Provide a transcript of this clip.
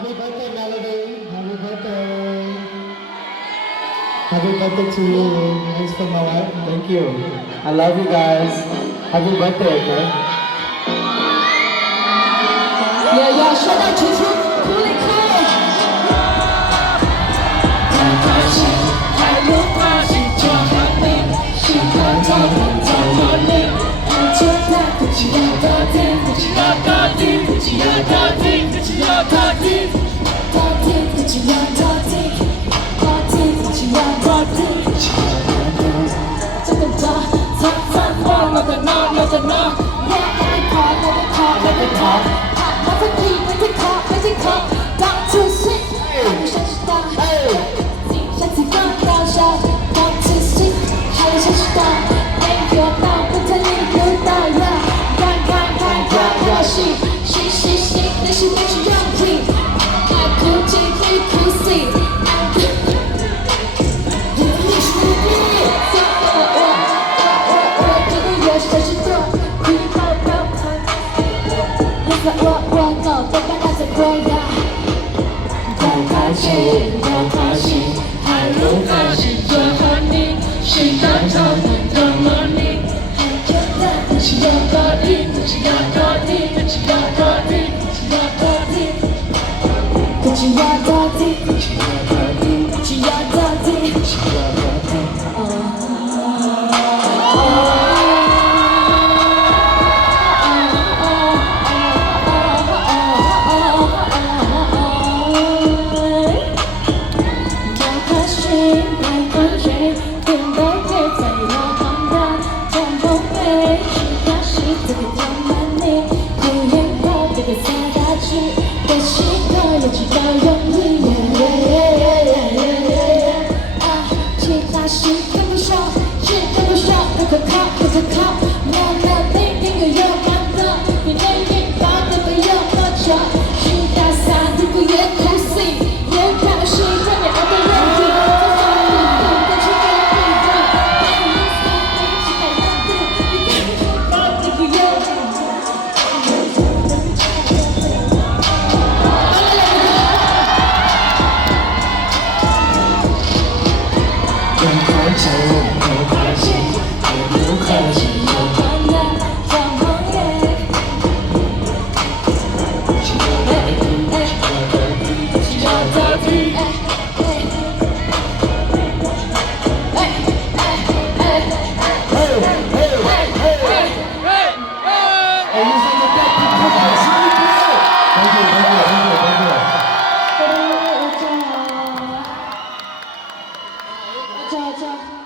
Happy birthday, Melody. Happy birthday. Happy birthday to you. Thanks for my wife. Thank you. I love you guys. Happy birthday, okay? Yeah, 说到提出苦力苦。太开心，太不开心，就和你喜欢他，他和你，爱着他，不只要他听，不只要他听，不只要他听，不只要他听，他听，不只要他听，他听，不只要他听，这个他，那个那，我爱他，那个他。ไม่ใช่ขอต้องทุสิให้ฉัน知道ฉันที่ต้องการฉันต้องทุสิให้ฉัน知道没有到不可能有到呀看西那是没是用品爱哭泣会哭泣你是你我觉得有些是多可以抱我搞得把它在过呀太开心太不开心就和你是单纯的魔力不只要他听不只要他听不只要他听不只要他听不只要他听不只要他听不只要他听不只要他听不可靠，没有一定有感动，你内心把的不用多久，心大散的不也哭泣，也开心，让你爱的人品，在这里的情人地方，你不用。开心，不开心。Thank you.